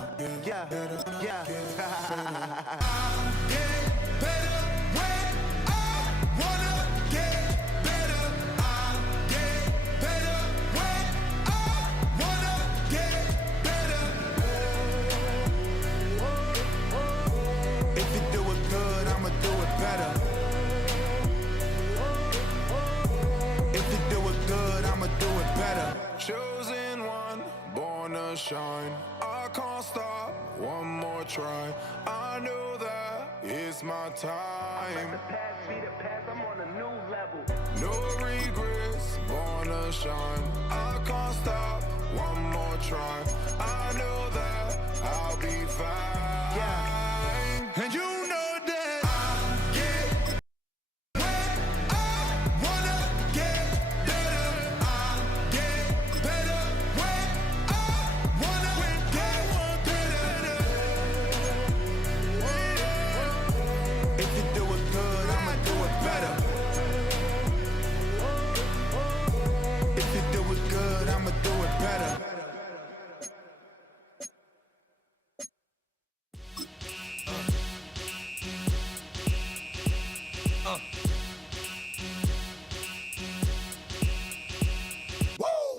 Yeah, yeah. If you do it good, I'ma do it better. If you do it good, I'ma do it better. Chosen one, born to shine. I can't stop, one more try. I know that it's my time. I'm on a new level. No regrets, born to shine. I can't stop, one more try. I know that I'll be fine. Yeah. And you know that I get where I wanna get better. I get better when I wanna get better. If you do it good, I'ma do it better. If you do it good, I'ma do it better.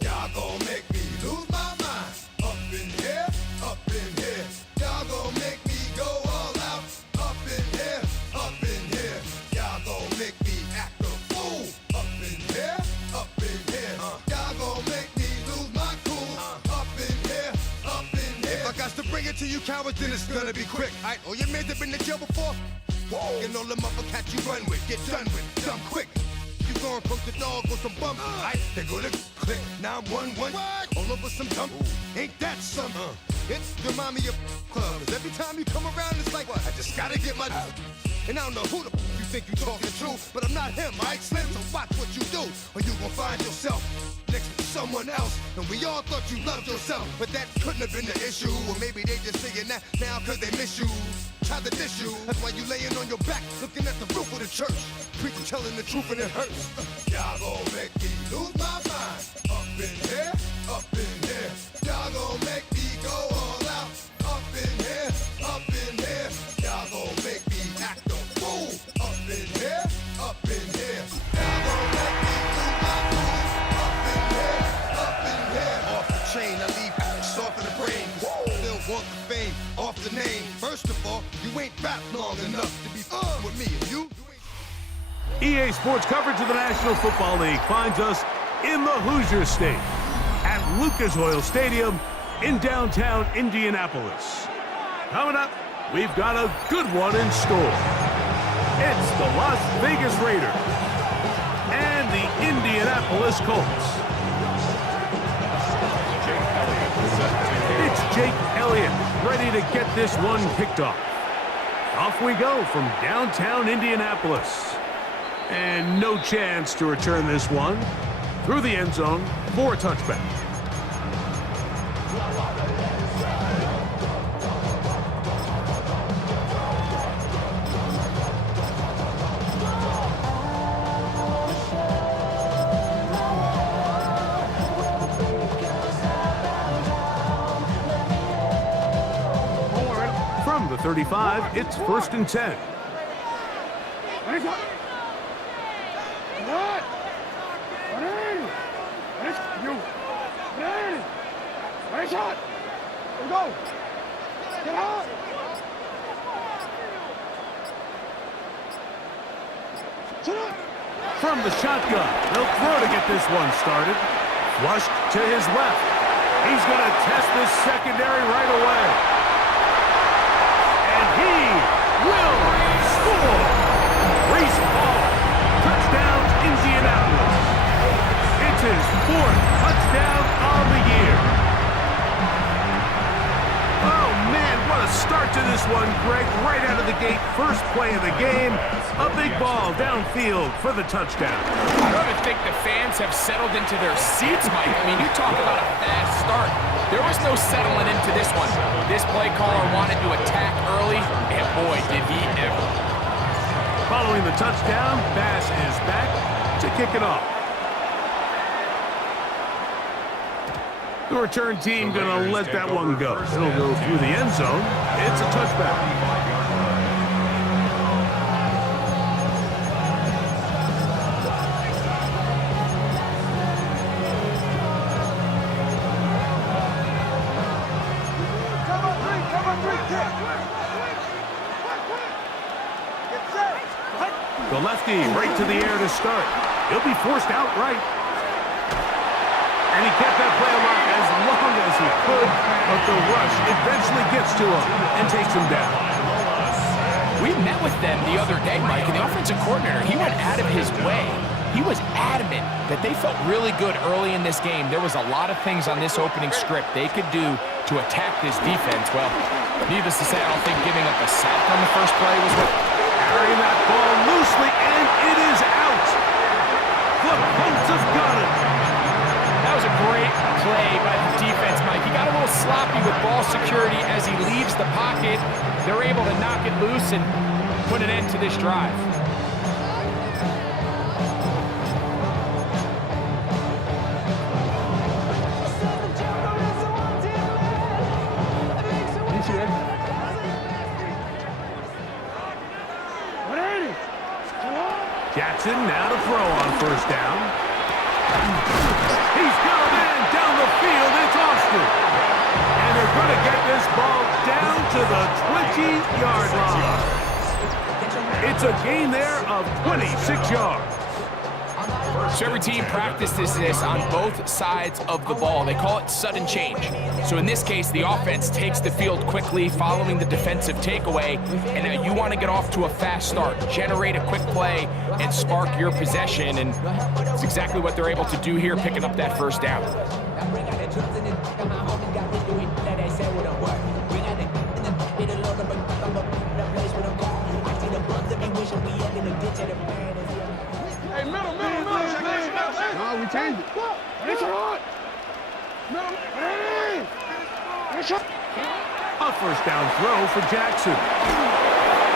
Y'all gon' make me lose my mind. Up in here, up in here. Y'all gon' make me go all out. Up in here, up in here. Y'all gon' make me act a fool. Up in here, up in here. Y'all gon' make me lose my cool. Up in here, up in here. If I got to bring it to you cowards, then it's gonna be quick. Alright, all your men have been to jail before. Whoa. And all the motherfuckers you run with, get done with, dumb quick. You gon' approach the dog with some bump. Aight, they gonna click 911. All over some dump. Ain't that something? It's remind me of clubs. Every time you come around, it's like, I just gotta get my. And I don't know who the you think you talking to, but I'm not him, alright, Slim? So watch what you do, or you gon' find yourself next to someone else. And we all thought you loved yourself, but that couldn't have been the issue. Or maybe they just saying that now cause they miss you. Try to diss you. That's why you laying on your back, looking at the roof of the church. Preaching, telling the truth, and it hurts. Y'all gon' make me lose my mind. Up in here, up in here. Y'all gon' make me go all out. Up in here, up in here. Y'all gon' make me act a fool. Up in here, up in here. Y'all gon' make me lose my cool. Up in here, up in here. Off the chain, I leave soft in the brain. Still want the fame, off the name. First of all, you ain't rap long enough to be with me. And you EA Sports coverage of the National Football League finds us in the Hoosier State at Lucas Oil Stadium in downtown Indianapolis. Coming up, we've got a good one in store. It's the Las Vegas Raiders and the Indianapolis Colts. It's Jake Elliott ready to get this one kicked off. Off we go from downtown Indianapolis. And no chance to return this one through the end zone for a touchback. From the 35, it's 1st and 10. From the shotgun, they'll throw to get this one started. Flushed to his left. He's going to test this secondary right away. And he will score! Reese Hall, touchdown Indianapolis. It's his 4th touchdown on the year. Oh man, what a start to this one, Greg. Right out of the gate, first play of the game. A big ball downfield for the touchdown. I don't even think the fans have settled into their seats, Mike. I mean, you talk about a fast start. There was no settling into this one. This play caller wanted to attack early, and boy, did he ever. Following the touchdown, Bass is back to kick it off. The return team gonna let that one go. It'll go through the end zone. It's a touchback. The lefty right to the air to start. He'll be forced outright. And he kept that play alive as long as he could, but the rush eventually gets to him and takes him down. We met with them the other day, Mike, and the offensive coordinator, he went out of his way. He was adamant that they felt really good early in this game. There was a lot of things on this opening script they could do to attack this defense. Well, needless to say, I don't think giving up a sack on the first play was what... Carrying that ball loosely, and it is out. The Colts have got it. That was a great play by the defense, Mike. He got a little sloppy with ball security as he leaves the pocket. They're able to knock it loose and put an end to this drive. Jackson now to throw on first down. He's got in down the field. It's Austin. And they're going to get this ball down to the 20-yard line. It's a gain there of 26 yards. So every team practices this on both sides of the ball. They call it sudden change. So in this case, the offense takes the field quickly following the defensive takeaway, and now you want to get off to a fast start, generate a quick play, and spark your possession, and it's exactly what they're able to do here, picking up that first down. Hey, middle. No, we changed it. It's hot. Middle. Hey. It's hot. A first down throw for Jackson.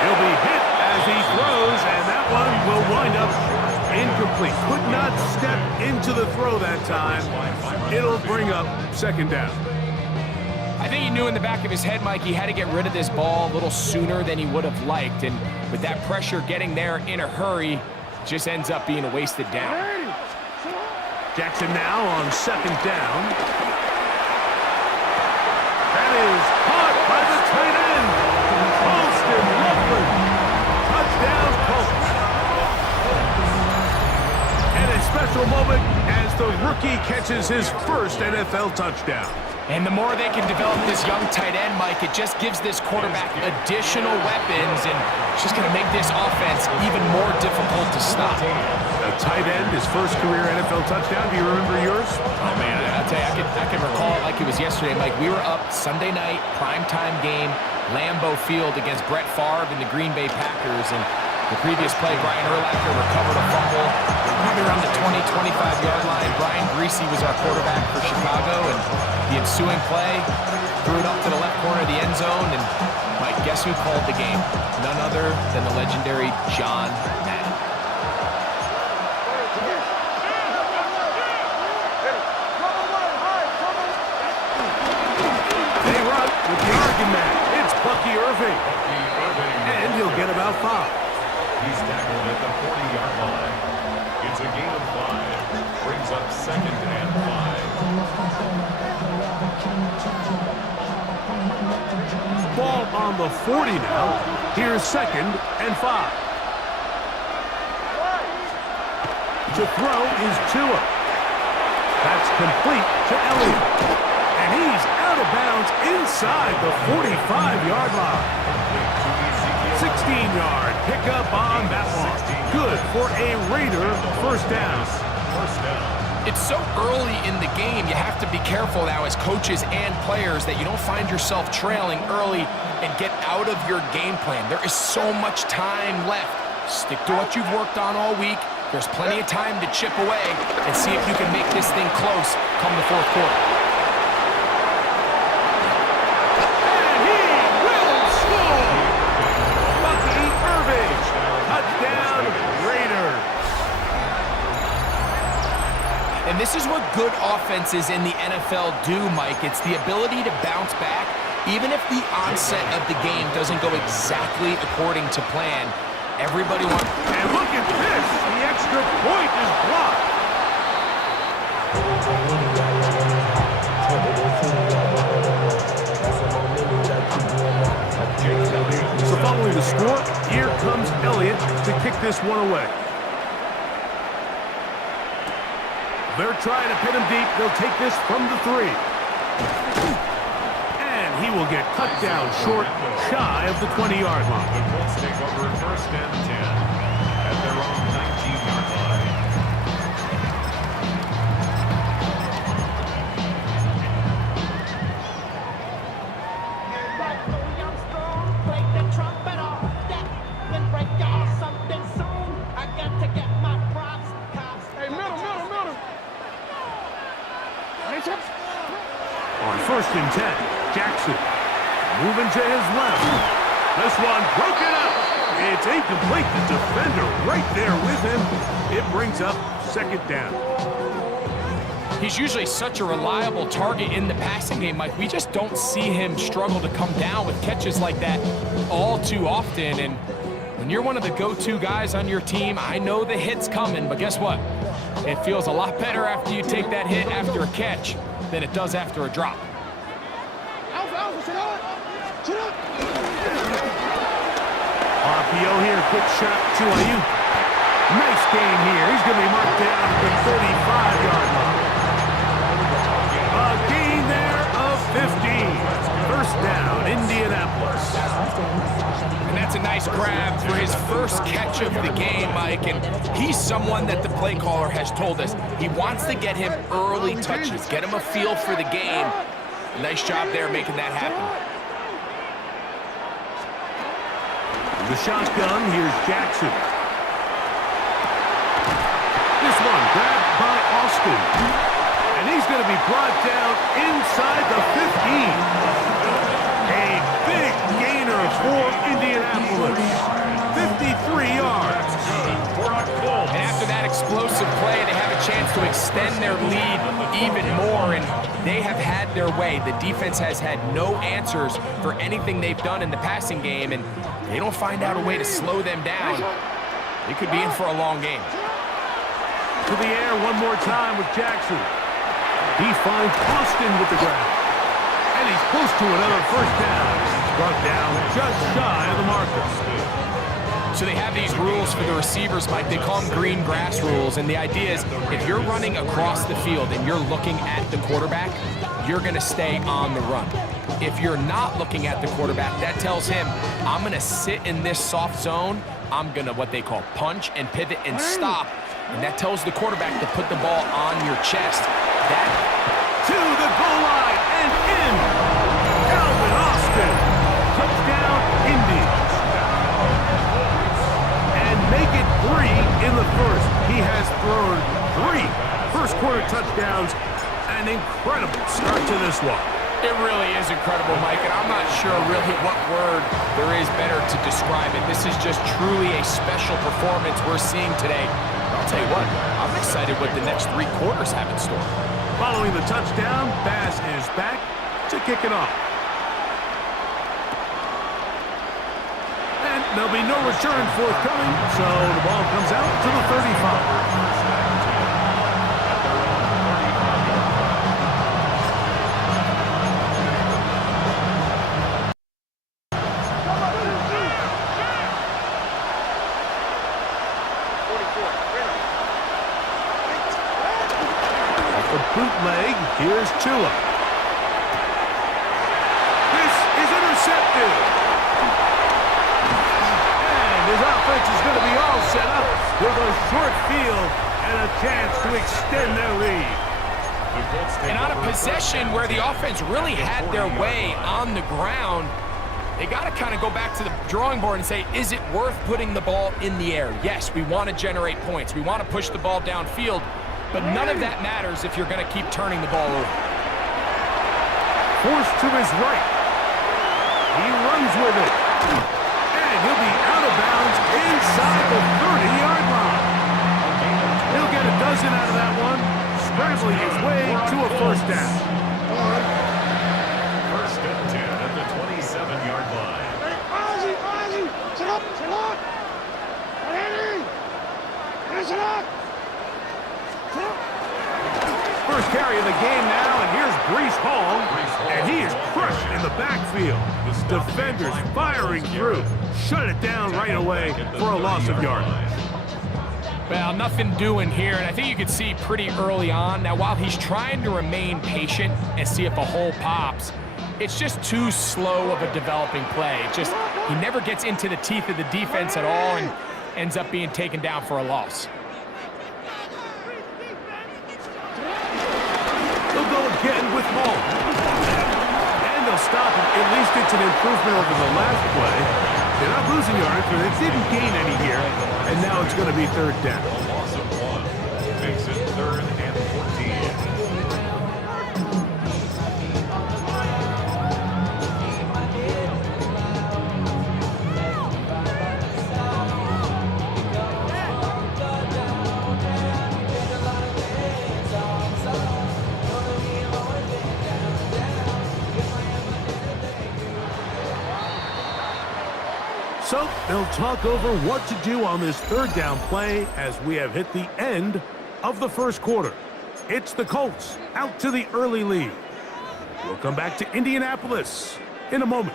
He'll be hit as he throws, and that one will wind up incomplete. Could not step into the throw that time. It'll bring up second down. I think he knew in the back of his head, Mike, he had to get rid of this ball a little sooner than he would have liked, and with that pressure getting there in a hurry, just ends up being a wasted down. Jackson now on second down. That is caught by the tight end. Austin Loveland. Touchdown, Colts. And a special moment as the rookie catches his first NFL touchdown. And the more they can develop this young tight end, Mike, it just gives this quarterback additional weapons, and it's just going to make this offense even more difficult to stop. A tight end, his first career NFL touchdown. Do you remember yours? Oh, man, I'll tell you, I can recall it like it was yesterday, Mike. We were up Sunday night, primetime game, Lambeau Field against Brett Favre and the Green Bay Packers, and the previous play, Brian Urlacher recovered a fumble, probably around the 20-25-yard line. Brian Greasy was our quarterback for Chicago, and the ensuing play threw it up to the left corner of the end zone, and Mike, guess who called the game? None other than the legendary John Madden. They run with the argument. It's Bucky Irving. And he'll get about 5. He's tackled at the 40-yard line. It's a gain of 5. Brings up second and 5. Ball on the 40 now. Here's second and 5. To throw is Tua. That's complete to Elliott. And he's out of bounds inside the 45-yard line. 16-yard pickup on that one. Good for a Raider first down. It's so early in the game, you have to be careful now as coaches and players that you don't find yourself trailing early and get out of your game plan. There is so much time left. Stick to what you've worked on all week. There's plenty of time to chip away and see if you can make this thing close come the fourth quarter. And he will score! Bucky Irving. Touchdown, Raiders. And this this is what good offenses in the NFL do, Mike. It's the ability to bounce back, even if the onset of the game doesn't go exactly according to plan. Everybody wants... And look at this! The extra point is blocked. So following the score, here comes Elliott to kick this one away. They're trying to pin him deep. They'll take this from the 3. And he will get cut down short, shy of the 20-yard line. The Colts take over 1st and 10 at their own 19-yard line. On 1st and 10, Jackson moving to his left. This one broken up. It's incomplete. The defender right there with him. It brings up 2nd down. He's usually such a reliable target in the passing game, Mike. We just don't see him struggle to come down with catches like that all too often. And when you're one of the go-to guys on your team, I know the hit's coming, but guess what? It feels a lot better after you take that hit after a catch than it does after a drop. RPO here, quick shot to Ayuk. Nice game here. He's going to be marked down at the 35-yard line. A gain there of 15. 1st down, Indianapolis. And that's a nice grab for his first catch of the game, Mike. And he's someone that the play caller has told us he wants to get him early touches, get him a feel for the game. Nice job there making that happen. The shotgun, here's Jackson. This one grabbed by Austin. And he's going to be brought down inside the 15. A big gainer for Indianapolis. 53 yards. And after that explosive play, they have a chance to extend their lead even more, and they have had their way. The defense has had no answers for anything they've done in the passing game, and they don't find out a way to slow them down. They could be in for a long game. To the air one more time with Jackson. He finds Austin with the grab. And he's close to another 1st down. Brought down just shy of the marker. So they have these rules for the receivers, Mike. They call them green grass rules. And the idea is if you're running across the field and you're looking at the quarterback, you're going to stay on the run. If you're not looking at the quarterback, that tells him, I'm going to sit in this soft zone. I'm going to what they call punch and pivot and stop. And that tells the quarterback to put the ball on your chest. That to the goal line and in. Calvin Austin. Touchdown, Indy. And make it 3 in the 1st. He has thrown 3 first-quarter touchdowns. An incredible start to this one. It really is incredible, Mike, and I'm not sure really what word there is better to describe it. This is just truly a special performance we're seeing today. I'll tell you what, I'm excited what the next 3 quarters have in store. Following the touchdown, Bass is back to kick it off. And there'll be no return forthcoming, so the ball comes out to the 35. Bootleg, here's Tua. This is intercepted. And his offense is going to be all set up with a short field and a chance to extend their lead. And on a possession where the offense really had their way on the ground, they got to kind of go back to the drawing board and say, is it worth putting the ball in the air? Yes, we want to generate points. We want to push the ball downfield. But none of that matters if you're going to keep turning the ball over. Forced to his right. He runs with it. And he'll be out of bounds inside the 30-yard line. He'll get a dozen out of that one. scrambling his way to a first down. First and 10 at the 27-yard line. Hey, Ozzy! Sit up! Ready? Sit up! First carry of the game now, and here's Breece Hall, and he is crushed in the backfield. Defenders firing through. Shut it down right away for a loss of yardage. Well, nothing doing here, and I think you can see pretty early on. Now, while he's trying to remain patient and see if a hole pops, it's just too slow of a developing play. He never gets into the teeth of the defense at all and ends up being taken down for a loss. They'll go again with Hall. And they'll stop him. At least it's an improvement over the last play. They're not losing yards, but they didn't gain any here. And now it's going to be third down. A loss of 1 makes it 3rd and 14. So they'll talk over what to do on this third down play as we have hit the end of the first quarter. It's the Colts out to the early lead. We'll come back to Indianapolis in a moment.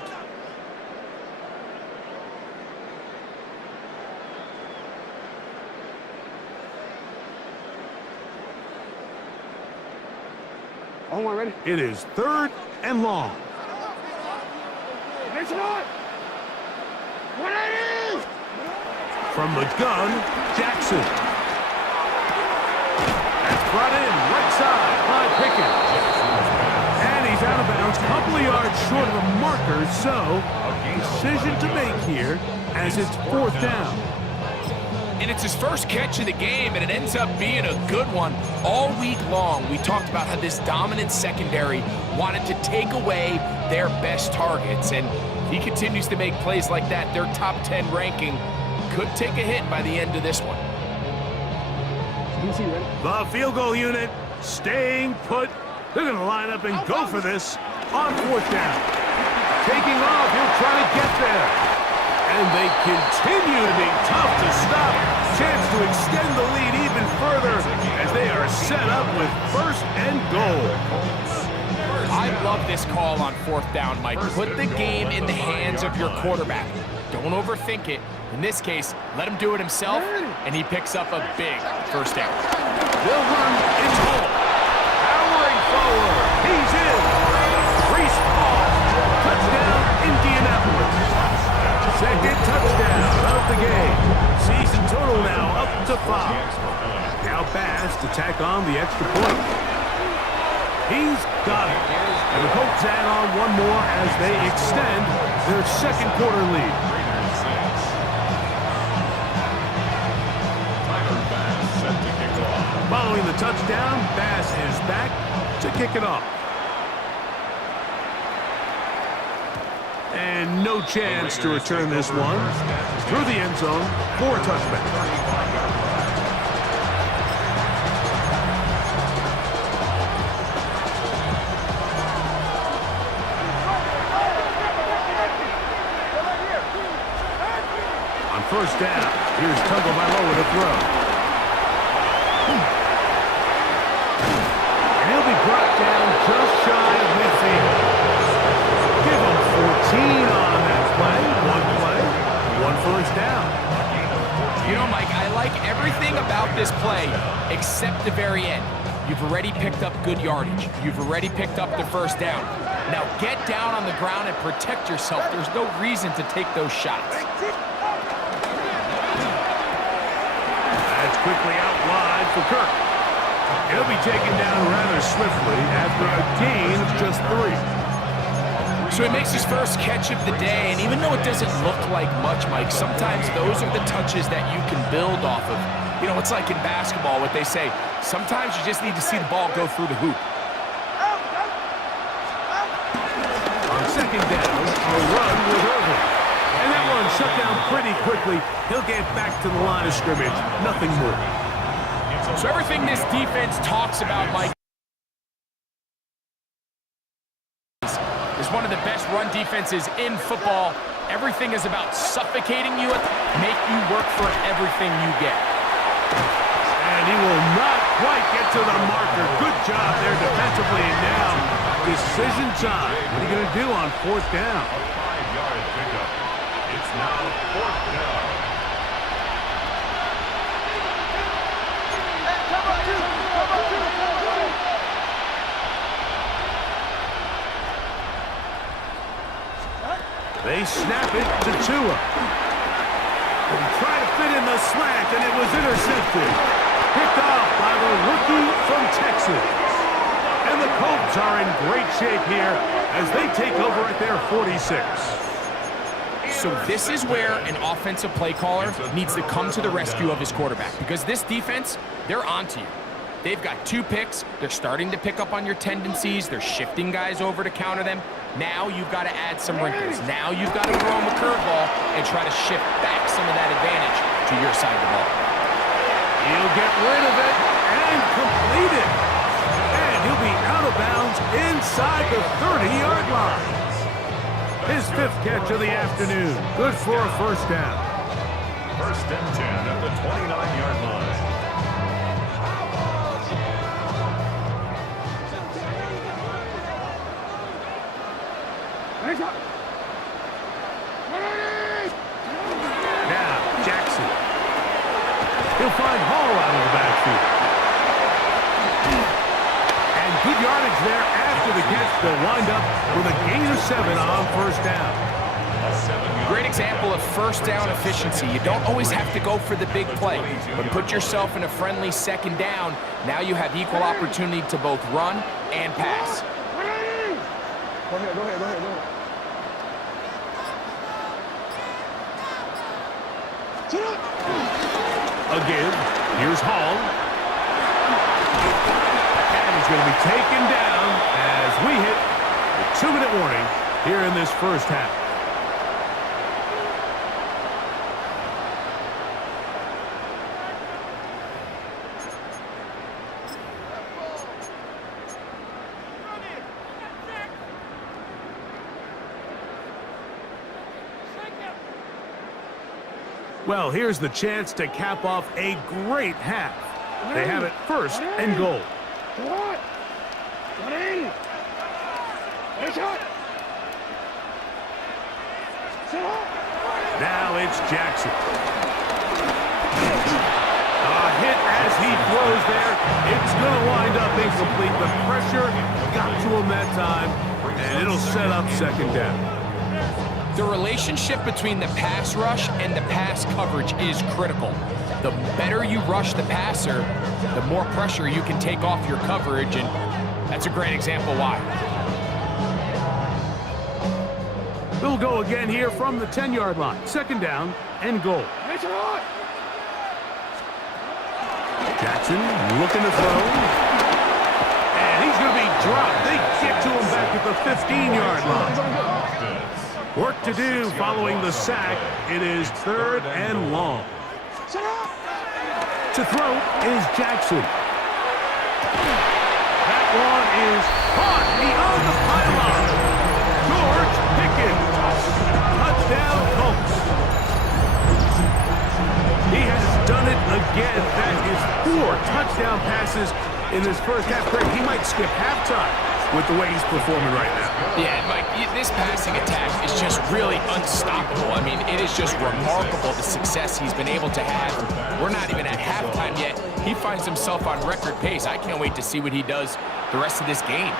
Oh, my, ready? It is 3rd and long. Next one! 180! From the gun, Jackson. That's brought in, right side, by Pickens. And he's out of bounds, couple of yards short of the marker, so decision to make here as it's 4th down. And it's his first catch of the game, and it ends up being a good one. All week long, we talked about how this dominant secondary wanted to take away their best targets, and he continues to make plays like that. Their top 10 ranking could take a hit by the end of this one. The field goal unit staying put. They're going to line up and go for this on 4th down. Taking off, he'll try to get there. And they continue to be tough to stop. Chance to extend the lead even further as they are set up with 1st and goal. I love this call on 4th down, Mike. Put the game in the hands of your quarterback. Don't overthink it. In this case, let him do it himself, and he picks up a big first down. They'll run into Hall. Powering forward. He's in. Breece Hall. Touchdown, Indianapolis. 2nd touchdown of the game. Season total now up to 5. Now Bass to tack on the extra point. He's got it. And the Colts add on one more as they extend their 2nd quarter lead. Following the touchdown, Bass is back to kick it off. And no chance to return this one through the end zone for a touchback. On 1st down, here's Tagovailoa with a throw. And he'll be brought down just shy of midfield. Give him 14 on that play. 1 first down. You know, Mike, I like everything about this play except the very end. You've already picked up good yardage. You've already picked up the first down. Now get down on the ground and protect yourself. There's no reason to take those shots. That's quickly out wide for Kirk. He'll be taken down rather swiftly after a gain of just 3. So he makes his first catch of the day, and even though it doesn't look like much, Mike, sometimes those are the touches that you can build off of. You know, it's like in basketball, what they say, sometimes you just need to see the ball go through the hoop. On 2nd down, a run with Irvin. And that one shut down pretty quickly. He'll get back to the line of scrimmage. Nothing more. So everything this defense talks about, Mike, is one of the best run defenses in football. Everything is about suffocating you, make you work for everything you get. And he will not quite get to the marker. Good job there defensively. And now, decision time. What are you going to do on 4th down? A 5-yard pickup. It's now 4th down. They snap it to Tua. Try to fit in the slant, and it was intercepted. Picked off by the rookie from Texas. And the Colts are in great shape here as they take over at their 46. So this is where an offensive play caller needs to come to the rescue of his quarterback, because this defense, they're onto you. They've got 2 picks. They're starting to pick up on your tendencies. They're shifting guys over to counter them. Now you've got to add some wrinkles. Now you've got to throw him a curveball and try to shift back some of that advantage to your side of the ball. He'll get rid of it and complete it. And he'll be out of bounds inside the 30-yard line. His 5th catch of the afternoon. Good for a 1st down. 1st and 10 at the 29-yard line. Now, Jackson. He'll find Hall out of the backfield. And good yardage there after the catch. They'll wind up with a gain of 7 on 1st down. Great example of 1st down efficiency. You don't always have to go for the big play, but put yourself in a friendly 2nd down. Now you have equal opportunity to both run and pass. Go ahead. Again, here's Hall. And he's going to be taken down as we hit the 2-minute warning here in this 1st half. Well, here's the chance to cap off a great half. They have it 1st and goal. Now it's Jackson. A hit as he throws there. It's going to wind up incomplete. The pressure got to him that time, and it'll set up 2nd down. The relationship between the pass rush and the pass coverage is critical. The better you rush the passer, the more pressure you can take off your coverage, and that's a great example why. They'll go again here from the 10-yard line. 2nd down and goal. Jackson looking to throw. And he's going to be dropped. They get to him back at the 15-yard line. Work to do following the sack. It is 3rd and long. To throw is Jackson. That one is caught beyond the pylon. George Pickens. Touchdown, Colts. He has done it again. That is 4 touchdown passes in his 1st half. Greg, he might skip halftime with the way he's performing right now. Yeah, Mike, this passing attack is just really unstoppable. I mean, it is just remarkable the success he's been able to have. We're not even at halftime yet. He finds himself on record pace. I can't wait to see what he does the rest of this game.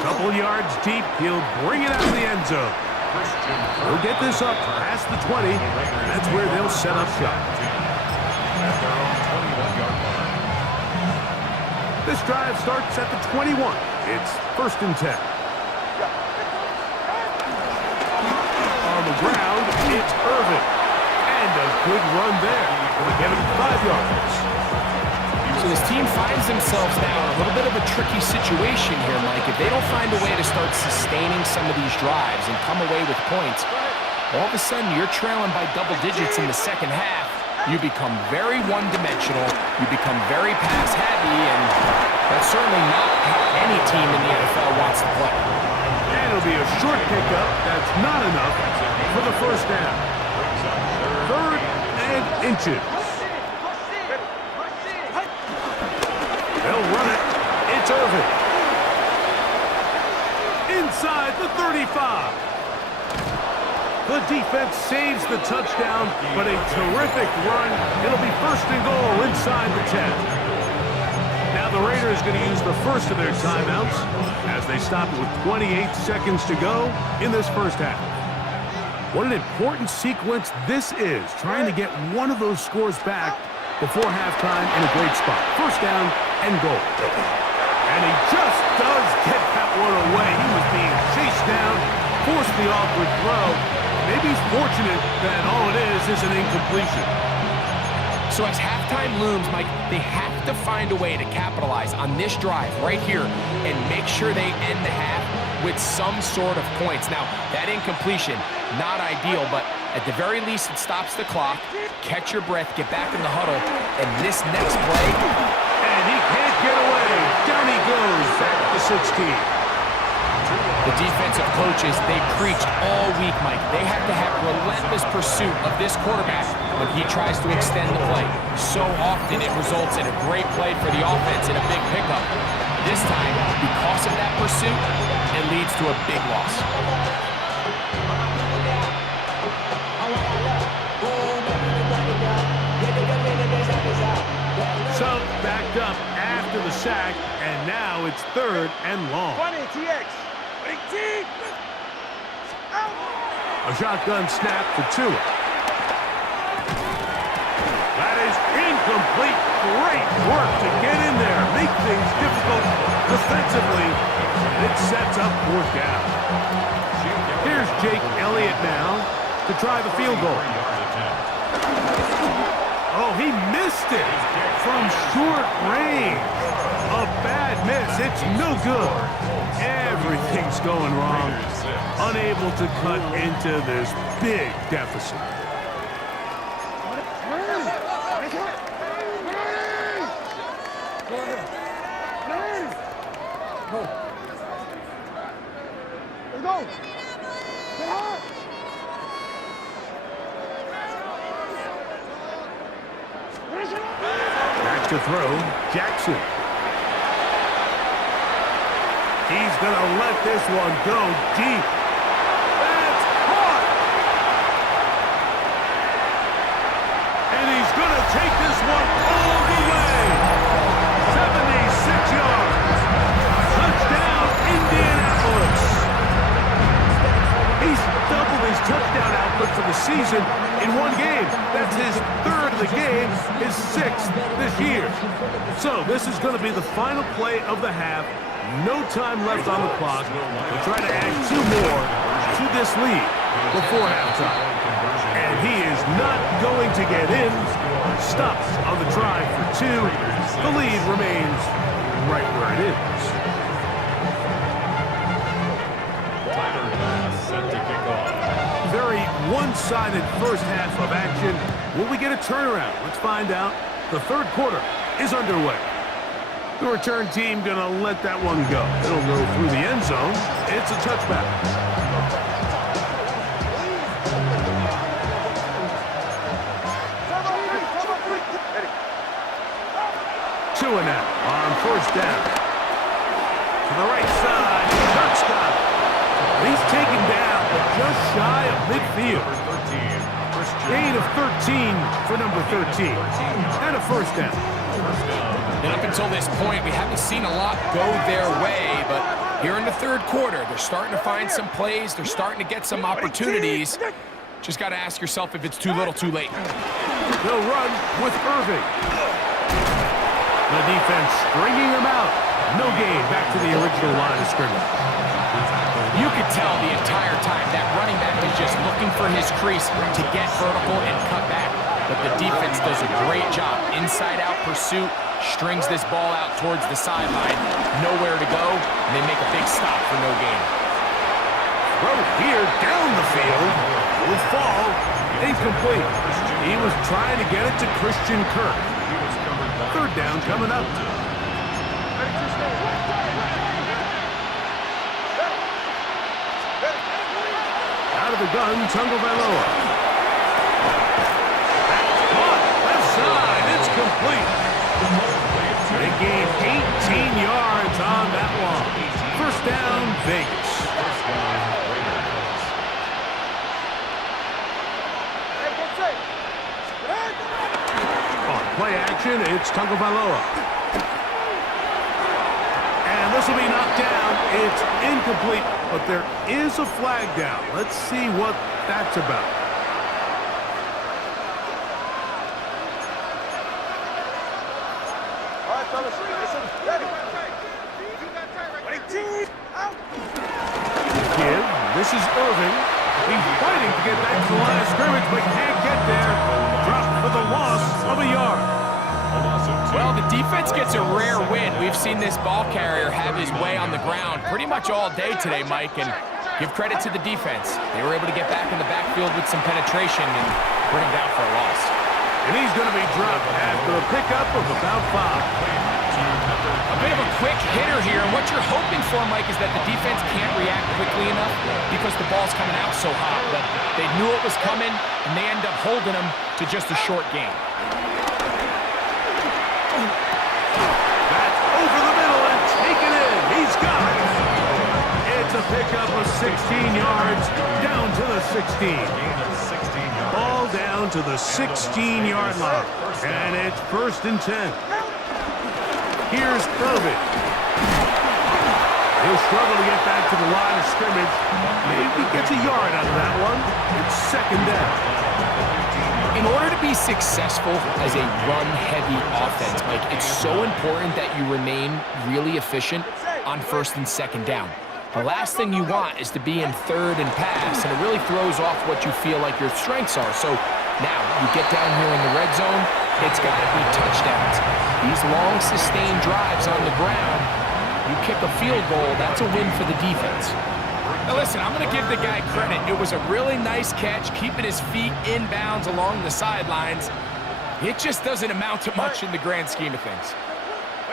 Couple yards deep, he'll bring it out of the end zone. He'll get this up past the 20. That's where they'll set up shop. At their own 21-yard line. This drive starts at the 21. It's 1st and 10. On the ground, it's Irvin. And a good run there. Will get him 5 yards. So this team finds themselves now in a little bit of a tricky situation here, Mike. If they don't find a way to start sustaining some of these drives and come away with points, all of a sudden you're trailing by double digits in the 2nd half. you become very one-dimensional, you become very pass-heavy, and that's certainly not how any team in the NFL wants to play. And it'll be a short pickup. That's not enough for the first down. 3rd and inches. They'll run it. It's Irving. Inside the 35. The defense saves the touchdown, but a terrific run. It'll be 1st and goal inside the 10. Now the Raiders going to use the first of their timeouts as they stop it with 28 seconds to go in this first half. What an important sequence this is, trying to get one of those scores back before halftime in a great spot. 1st down and goal. And he just does get that one away. He was being chased down, forced the awkward throw. Maybe he's fortunate that all it is an incompletion. So as halftime looms, Mike, they have to find a way to capitalize on this drive right here and make sure they end the half with some sort of points. Now, that incompletion, not ideal, but at the very least, it stops the clock. Catch your breath, get back in the huddle, and this next play... And he can't get away. Down he goes, back to 16. The defensive coaches, they preached all week, Mike. They have to have relentless pursuit of this quarterback when he tries to extend the play. So often it results in a great play for the offense and a big pickup. This time, because of that pursuit, it leads to a big loss. So, backed up after the sack, and now it's 3rd and long. 20, TX. 18. A shotgun snap for Tua. That is incomplete. Great work to get in there, make things difficult defensively, and it sets up 4th down. Here's Jake Elliott now to try the field goal. Oh, he missed it from short range. A bad miss. It's no good. Everything's going wrong. Unable to cut into this big deficit. Let's go. Get hard. Back to throw, Jackson. He's going to let this one go deep. That's caught! And he's going to take this one all the way. 76 yards. Touchdown, Indianapolis. He's doubled his touchdown output for the season in one game. That's his 3rd of the game, his 6th this year. So this is going to be the final play of the half. No time left on the clock. We'll try to add 2 more to this lead before halftime. And he is not going to get in. Stops on the try for 2. The lead remains right where it is. Timer set to kick off. Very one-sided first half of action. Will we get a turnaround? Let's find out. The 3rd quarter is underway. The return team going to let that one go. It'll go through the end zone. It's a touchback. Tua now on 1st down. To the right side. Chuck's got it. He's taken down just shy of midfield. Gain of 13 for number 13. And a 1st down. And up until this point, we haven't seen a lot go their way, but here in the 3rd quarter, they're starting to find some plays. They're starting to get some opportunities. Just got to ask yourself if it's too little, too late. They'll run with Irving. The defense stringing him out. No gain. Back to the original line of scrimmage. You could tell the entire time that running back is just looking for his crease to get vertical and cut back. But the defense does a great job. Inside-out pursuit, strings this ball out towards the sideline. Nowhere to go, and they make a big stop for no gain. Throw here down the field. Will fall. Incomplete. He was trying to get it to Christian Kirk. He was covered by Third down coming up. Out of the gun, Tagovailoa. That's caught. Left side. It's complete. They gained 18 yards on that one. First down, Vegas. First down, Raiders. On play action, it's Tagovailoa. And this will be knocked down. It's incomplete, but there is a flag down. Let's see what that's about. All right, fellas, listen, ready. Kid, this is Irving. He's fighting to get back to the line of scrimmage, but can't get there. Dropped for the loss of a yard. A loss of 2. Well, the defense gets a rare win. We've seen this ball carrier have his way on the ground pretty much all day today, Mike, and give credit to the defense. They were able to get back in the backfield with some penetration and bring him down for a loss. And he's going to be dropped after a pickup of about 5. A bit of a quick hitter here, and what you're hoping for, Mike, is that the defense can't react quickly enough because the ball's coming out so hot. But they knew it was coming, and they end up holding him to just a short gain. That's over the middle and taken in. He's got it. It's a pickup of 16 yards down to the 16. Gain of 16 yards. Ball down to the 16-yard line. And it's 1st and 10. Here's Irving. He'll struggle to get back to the line of scrimmage. Maybe gets a yard out of that one. It's 2nd down. In order to be successful as a run-heavy offense, Mike, it's so important that you remain really efficient on 1st and 2nd down. The last thing you want is to be in 3rd and pass, and it really throws off what you feel like your strengths are. So now you get down here in the red zone, it's got to be touchdowns. These long, sustained drives on the ground, you kick a field goal, that's a win for the defense. Now listen, I'm going to give the guy credit. It was a really nice catch, keeping his feet inbounds along the sidelines. It just doesn't amount to much in the grand scheme of things.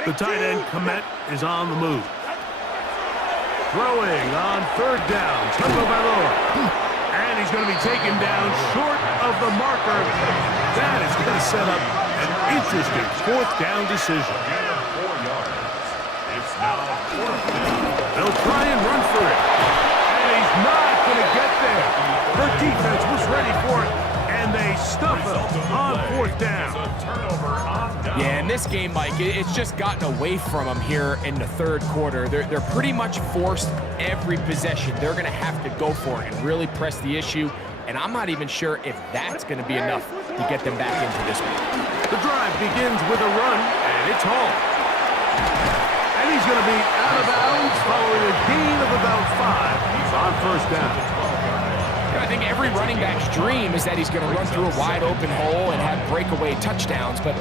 The tight end, Komet, is on the move. Throwing on 3rd down, Tagovailoa. And he's going to be taken down short of the marker. That is going to set up an interesting 4th down decision. Gain of 4 yards. It's now 4th down. They'll try and run for it. And he's not going to get there. The defense was ready for it, and they stuff it on 4th down. A turnover on down. Yeah, in this game, Mike, it's just gotten away from them here in the 3rd quarter. They're pretty much forced every possession. They're going to have to go for it and really press the issue. And I'm not even sure if that's going to be enough to get them back into this one. The drive begins with a run, and it's Hall. And he's going to be out of bounds following a gain of about 5. He's on 1st down. I think every running back's dream is that he's going to run through a wide open hole and have breakaway touchdowns, but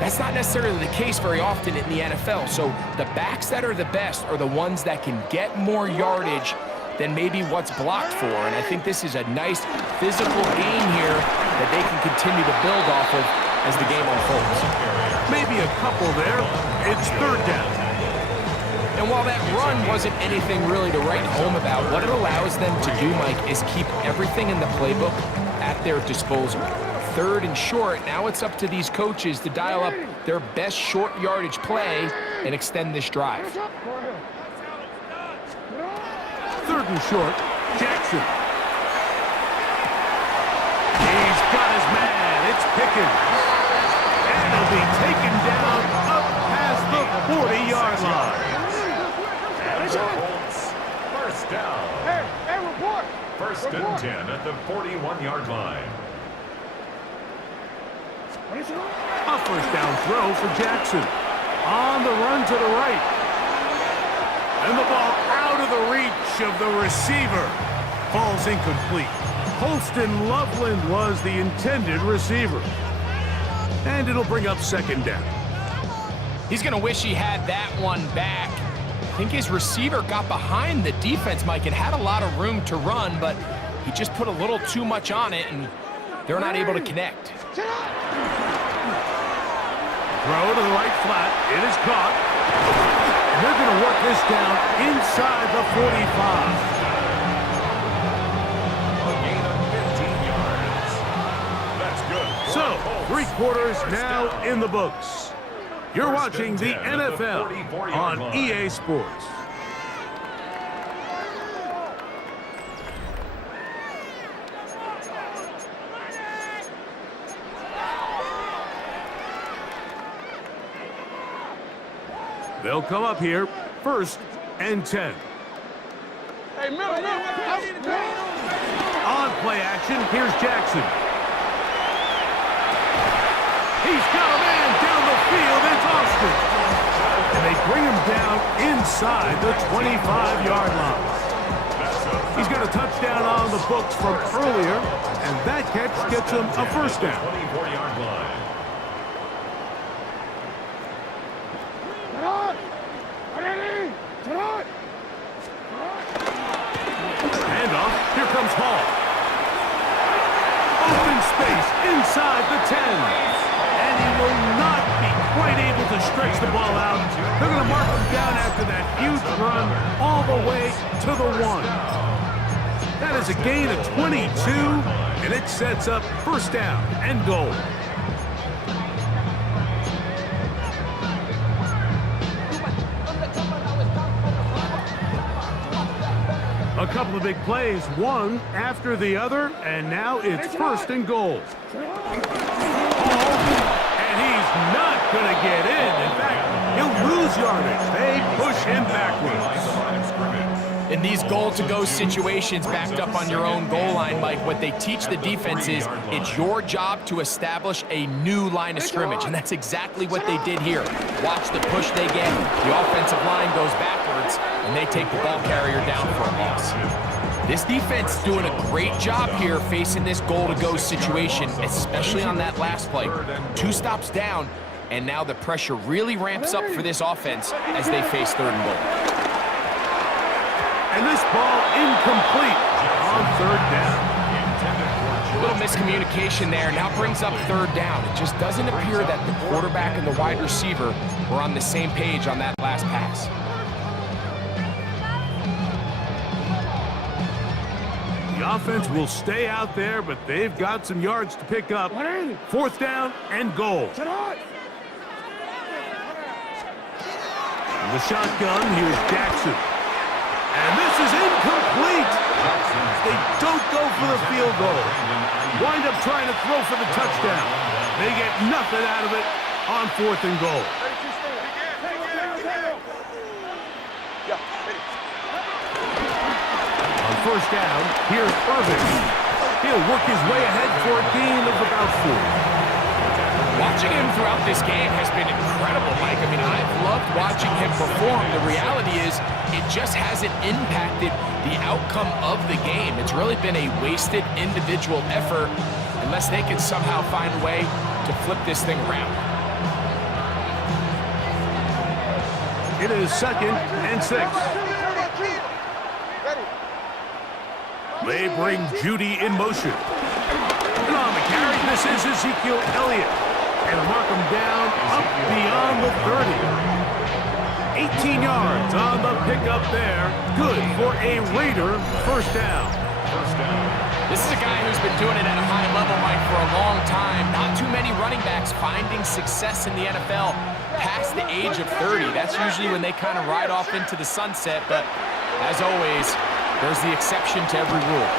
that's not necessarily the case very often in the NFL. So the backs that are the best are the ones that can get more yardage than maybe what's blocked for. And I think this is a nice physical gain here that they can continue to build off of as the game unfolds. Maybe a couple there. It's 3rd down. And while that run wasn't anything really to write home about, what it allows them to do, Mike, is keep everything in the playbook at their disposal. 3rd and short, now it's up to these coaches to dial up their best short yardage play and extend this drive. 3rd and short, Jackson. He's got his man. It's Pickens. And he'll be taken down up past the 40-yard line. And for Colts, 1st down. Hey, report. 1st and 10 at the 41-yard line. A 1st down throw for Jackson. On the run to the right. And the ball out of the reach of the receiver. Falls incomplete. Holston Loveland was the intended receiver. And it'll bring up 2nd down. He's going to wish he had that one back. I think his receiver got behind the defense, Mike, and had a lot of room to run, but he just put a little too much on it, and they're not able to connect. Throw to the right flat. It is caught. And they're going to work this down inside the 45. So, 3 quarters now in the books. You're watching the NFL on EA Sports. They'll come up here, 1st and 10. Hey, middle. On play action, here's Jackson. He's got a man down the field. It's Austin. And they bring him down inside the 25-yard line. He's got a touchdown on the books from earlier, and that catch gets him a 1st down. 24-yard line. Handoff. Here comes Hall. Open space inside the 10. And he will not be quite able to stretch the ball out. They're going to mark him down after that huge run all the way to the 1. That is a gain of 22, and it sets up 1st down and goal. A couple of big plays, one after the other, and now it's 1st and goal. And he's not going to get in. In fact, he'll lose yardage. They push him backwards. In these goal-to-go situations backed up on your own goal line, Mike, what they teach the defense is it's your job to establish a new line of scrimmage, and that's exactly what they did here. Watch the push they get. The offensive line goes backwards, and they take the ball carrier down for a loss. This defense is doing a great job here facing this goal-to-go situation, especially on that last play. 2 stops down, and now the pressure really ramps up for this offense as they face 3rd and goal. And this ball incomplete on 3rd down. A little miscommunication there. Now brings up 3rd down. It just doesn't appear that the quarterback and the wide receiver were on the same page on that last pass. The offense will stay out there, but they've got some yards to pick up. 4th down and goal. In the shotgun, here's Jackson. And this is incomplete. They don't go for the field goal. Wind up trying to throw for the touchdown. They get nothing out of it on 4th and goal. On 1st down, here's Irvin. He'll work his way ahead for a gain of about 4. Watching him throughout this game has been incredible, Mike. I mean, I've loved watching him perform. The reality is it just hasn't impacted the outcome of the game. It's really been a wasted individual effort unless they can somehow find a way to flip this thing around. It is 2nd and 6. They bring Judy in motion. And on the carry, this is Ezekiel Elliott. And mark him down up beyond the 30. 18 yards on the pickup there. Good for a Raider 1st down. This is a guy who's been doing it at a high level, Mike, for a long time. Not too many running backs finding success in the NFL past the age of 30. That's usually when they kind of ride off into the sunset, but as always, there's the exception to every rule.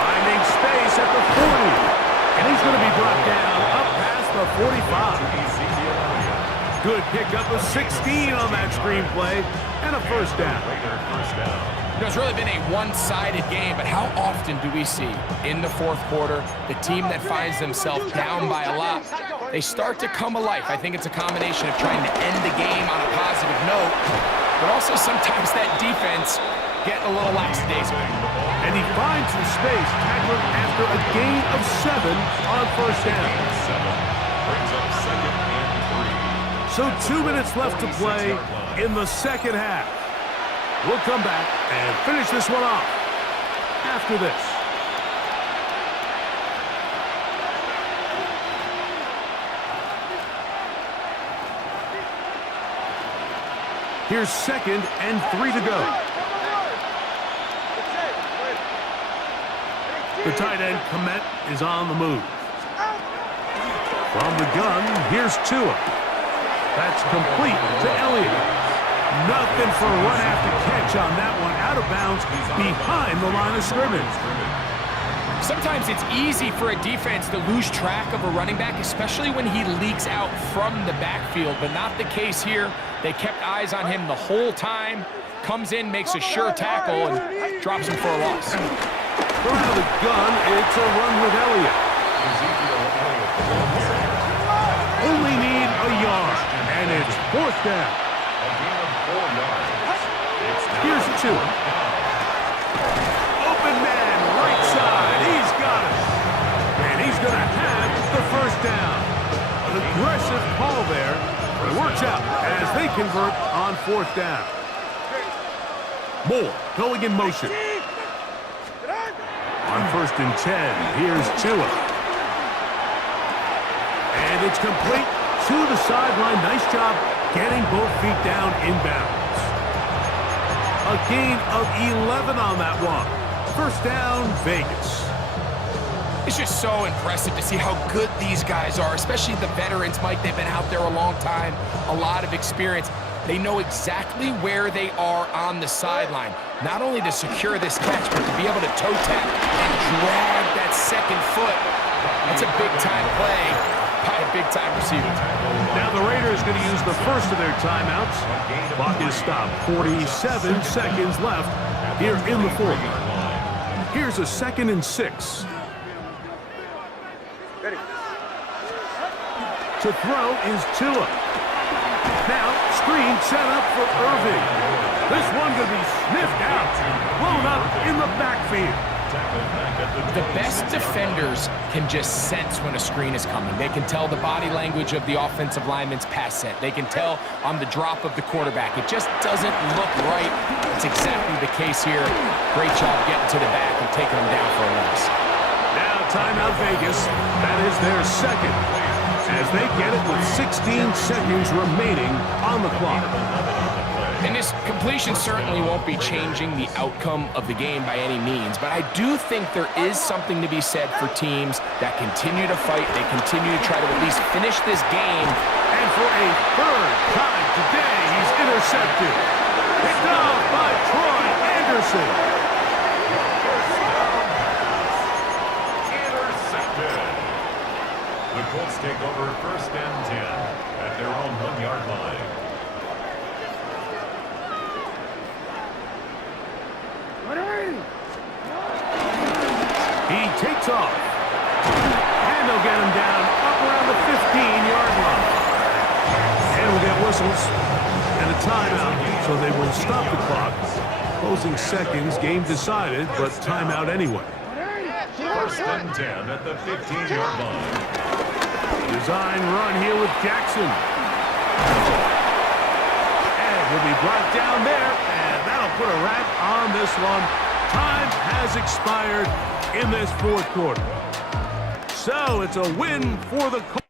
Finding space at the 40. And he's going to be brought down up past the 45. Good pickup of 16 on that screenplay and a 1st down. You know, it's really been a one-sided game, but how often do we see in the 4th quarter the team that finds themselves down by a lot, they start to come alive? I think it's a combination of trying to end the game on a positive note, but also sometimes that defense getting a little lackadaisical. And he finds some space, tackling after a gain of 7 on 1st down. Brings up 2nd and 3. So 2 minutes left to play in the 2nd half. We'll come back and finish this one off after this. Here's 2nd and 3 to go. The tight end, Komet, is on the move. From the gun, here's Tua. That's complete to Elliott. Nothing for a run after catch on that one. Out of bounds behind the line of scrimmage. Sometimes it's easy for a defense to lose track of a running back, especially when he leaks out from the backfield, but not the case here. They kept eyes on him the whole time. Comes in, makes a sure tackle, and drops him for a loss. From the gun, it's a run with Elliott. Only need a yard, and it's 4th down. A gain of 4 yards. Here's Tua. Open man, right side. He's got it. And he's going to have the 1st down. An aggressive call there. It works out as they convert on 4th down. Moore going in motion. On 1st and 10, here's Tua. And it's complete to the sideline. Nice job getting both feet down inbounds. A gain of 11 on that one. 1st down, Vegas. It's just so impressive to see how good these guys are, especially the veterans, Mike. They've been out there a long time, a lot of experience. They know exactly where they are on the sideline, not only to secure this catch, but to be able to toe tap and drag that 2nd foot. That's a big-time play by a big-time receiver. Now the Raiders going to use the first of their timeouts. Clock is stopped. 47 seconds left here in the 4th. Here's a 2nd and 6. To throw is Tua. Now, screen set up for Irving. This one going to be sniffed out. Blown up in the backfield. The best defenders can just sense when a screen is coming. They can tell the body language of the offensive lineman's pass set. They can tell on the drop of the quarterback. It just doesn't look right. It's exactly the case here. Great job getting to the back and taking them down for a loss. Now, timeout Vegas. That is their 2nd. As they get it with 16 seconds remaining on the clock. And this completion certainly won't be changing the outcome of the game by any means, but I do think there is something to be said for teams that continue to fight. They continue to try to at least finish this game. And for a 3rd time today, he's intercepted. Picked off by Troy Anderson. The Colts take over 1st and 10 at their own 1-yard line. He takes off. And they'll get him down up around the 15-yard line. And we'll get whistles and a timeout, so they will stop the clock. Closing seconds, game decided, but timeout anyway. 1st and 10 at the 15-yard line. Design run here with Jackson. And will be brought down there, and that'll put a wrap on this one. Time has expired in this 4th quarter. So it's a win for the Colts.